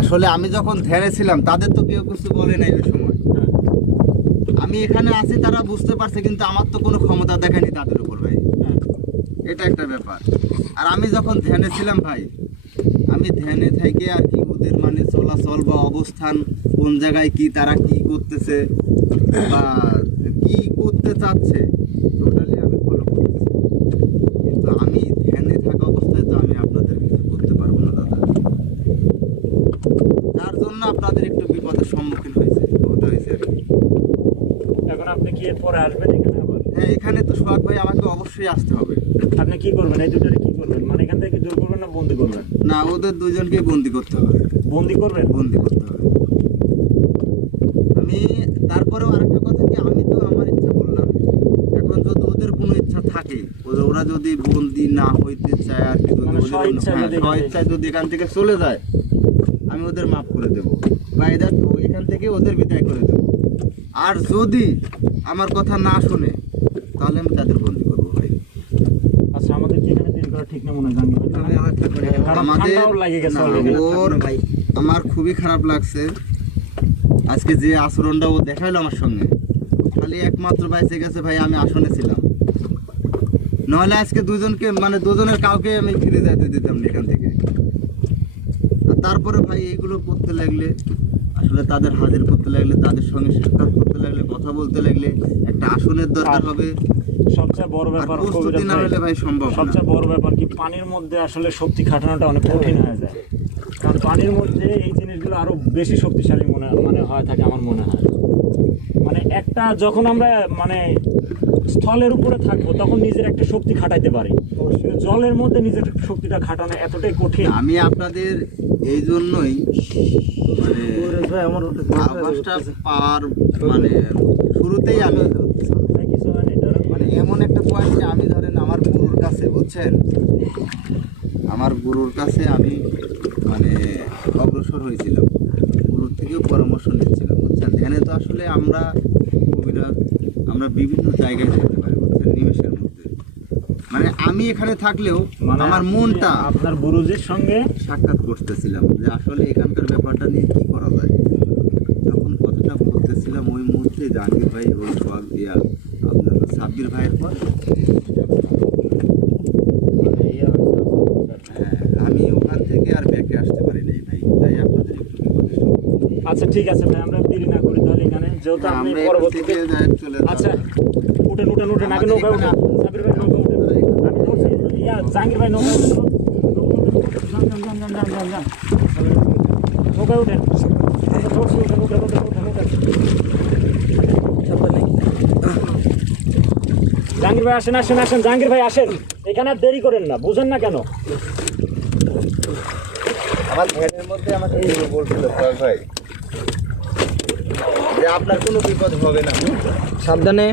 আসলে আমি যখন ধ্যানে ছিলাম তাদের তো কেউ কিছু বলে নাই ওই সময়। হ্যাঁ। আমি এখানে আছি, তারা বুঝতে পারছে, কিন্তু আমার তো কোনো ক্ষমতা দেখায়নি তাদের উপর ভাই, হ্যাঁ। এটা একটা ব্যাপার। আর আমি যখন ধ্যানে ছিলাম ভাই, আমি ধ্যানে থেকে আর কি ওদের মানে চলাচল বা অবস্থান কোন জায়গায় কি তারা কি করতেছে বা কি করতে চাচ্ছে টোটালি আমি ফলো করতেছি। কিন্তু আমি ধ্যানে থাকা অবস্থায় তো আমি আপনাদের কিছু করতে পারবো না দাদা, যার জন্য আপনাদের একটু বিপদের সম্মুখীন হতে হয়েছে আর কি। এখন আপনি কি এরপরে আসবেন এখানে আবার? হ্যাঁ, এখানে তো সোহাগ ভাই আমাকে অবশ্যই আসতে হবে। আপনি কি করবেন এই দুটারে, কি করবেন? মানে এখান থেকে জোর করবেন না বন্দি করবেন? না, ওদের 2 জনকে বন্দি করতে হবে, বন্দি করবেন? বন্দি করতে হবে। আমি তারপরেও আরেকটা কথা কি, আমি তো আমার ইচ্ছা বললাম, এখন যদি ওদের কোনো ইচ্ছা থাকে, ওরা যদি বন্দি না হইতে চায় আর কি, যদি মানে ওদের স্বইচ্ছায় হ্যাঁ, যদি এখানে- স্বইচ্ছায় যদি এখান থেকে চলে যায়, আমি ওদের মাফ করে দেবো বা এখান থেকে ওদের বিদায় করে দেবো। আর যদি আমার কথা না শোনে তাহলে আমি তাদের বন্দি করবো ভাই। আচ্ছা, আমাদের কি এখানে দিন করা ঠিক না মনে হয় জানি? তাহলে আমার একটা কারণ আমাদের ঠান্ডাও লাগে গেছে না, already। ওর আমার খুবই খারাপ লাগছে আজকে যে আচরণটা ও দেখাইলো আমার সঙ্গে। খালি একমাত্র বাইসে গেছে ভাই আমি আসনে ছিলাম, নাহলে আজকে দুজনকে মানে দুজনের কাউকে আমি ফিরে যাইতে দিতাম না এখান থেকে। আর তারপরে ভাই এইগুলো করতে লাগলে আসলে তাদের হাজির করতে লাগলে, তাদের সঙ্গে সাক্ষাৎ করতে লাগলে, কথা বলতে লাগলে একটা আসনের দরকার হবে। সবচেয়ে বড় আর ব্যাপার প্রস্তুতি না হলে ভাই সম্ভব না। সবচেয়ে বড় ব্যাপার কি পানির মধ্যে আসলে শক্তি খাটানোটা অনেক কঠিন হয়ে যায়, কারণ পানির মধ্যে এই জিনিসগুলো আরো বেশি শক্তিশালী মানে হয় থাকে আমার মনে হয়। মানে একটা যখন আমরা মানে স্থলের উপরে থাকবো তখন নিজের একটা শক্তি খাটাইতে পারি, কিন্তু জলের মধ্যে নিজের শক্তিটা খাটানো এতটাই কঠিন। আমি আপনাদের এই জন্যই মানে আভাসটা পাওয়ার মানে শুরুতেই আমি কিছু হয় না, এটা মানে এমন একটা পয়েন্টে আমি ধরেন আমার গুরুর কাছে বুঝছেন, আমার গুরুর কাছে আমি মানে অগ্রসর হয়েছিলাম, গুরুর থেকেও পরামর্শ নিচ্ছিলাম বুঝছেন। ধ্যানে তো আসলে আমরা কবিরাজ আমরা বিভিন্ন জায়গায় যেতে পারি বুঝছেন নিমেষের মধ্যে। মানে আমি এখানে থাকলেও মানে আমার মনটা আপনার গুরুজির সঙ্গে সাক্ষাৎ করতেছিলাম যে আসলে এখানকার ব্যাপারটা নিয়ে কি করা যায়। যখন কথাটা বলতেছিলাম ওই মুহূর্তে জাহাঙ্গীর ভাই ওই সোয়াগ দিয়া আপনার সাব্বির ভাইয়ের পর হ্যাঁ, আমি ওখান থেকে আর ব্যাকে আসতে পারি নাই ভাই, তাই আপনাদের একটু বিপদে সম্মুখীন। আচ্ছা ঠিক আছে ভাই, আমরা দেরি না করি তাহলে এখানে যেহেতু আপনি আমরা একটু পরবর্তীতে থেকে যাই চলে যাব। আচ্ছা উঠেন আগে নৌকা উঠেন, সাবির ভাই নৌকা উঠেন, আমি ধরছি জাহাঙ্গীর ভাই নৌকা উঠেন, যান নৌকায় উঠেন, ধরছি উঠেন। জাহাঙ্গীর ভাই আসেন জাহাঙ্গীর ভাই আসেন, এখানে আর দেরি করেন না, বুঝেন না কেন? আমার ধ্যানের মধ্যে আমাকে বলছিল সোহাগ ভাই যে আপনার কোনো বিপদ হবে না। সাবধানে।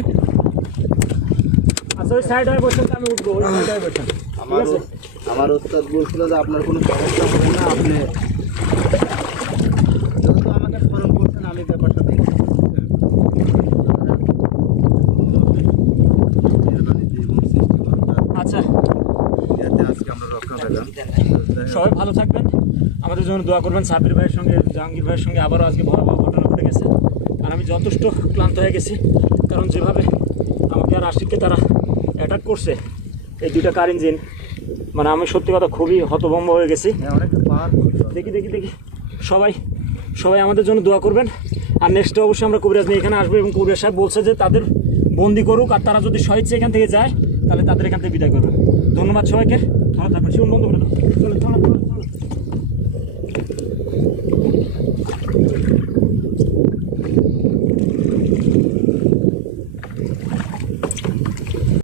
আচ্ছা ওই সাইড হয়ে বসেন, আমি উঠবো, ওই সাইড হয়ে বসেন। আমার ওস্তাদ বলছিল যে আপনার কোনো সমস্যা হবে না, আপনি যেহেতু আমাকে স্মরণ করছেন আমি ব্যাপারটা দেখি। আচ্ছা যাতে আজকে আমরা রক্ষা পেলাম। সবাই ভালো থাকবেন, আমাদের জন্য দোয়া করবেন। সাব্বির ভাইয়ের সঙ্গে জাহাঙ্গীর ভাইয়ের সঙ্গে আবারও আজকে ভয়াবহ ঘটনা ঘটে গেছে, আর আমি যথেষ্ট ক্লান্ত হয়ে গেছি, কারণ যেভাবে আমাকে আর আশিককে তারা অ্যাটাক করছে এই দুইটা কার ইঞ্জিন, মানে আমি সত্যি কথা খুবই হতভম্ব হয়ে গেছি। দেখি সবাই আমাদের জন্য দোয়া করবেন। আর নেক্সটে অবশ্যই আমরা কবিরাজ নিয়ে এখানে আসবো, এবং কবিরাজ সাহেব বলছে যে তাদের বন্দি করুক, আর তারা যদি স্বেচ্ছা এখান থেকে যায় তাহলে তাদের এখান থেকে বিদায় করবে। ধন্যবাদ সবাইকে, ভালো থাকবেন। শিবন বন্ধ করে দাও, চলো।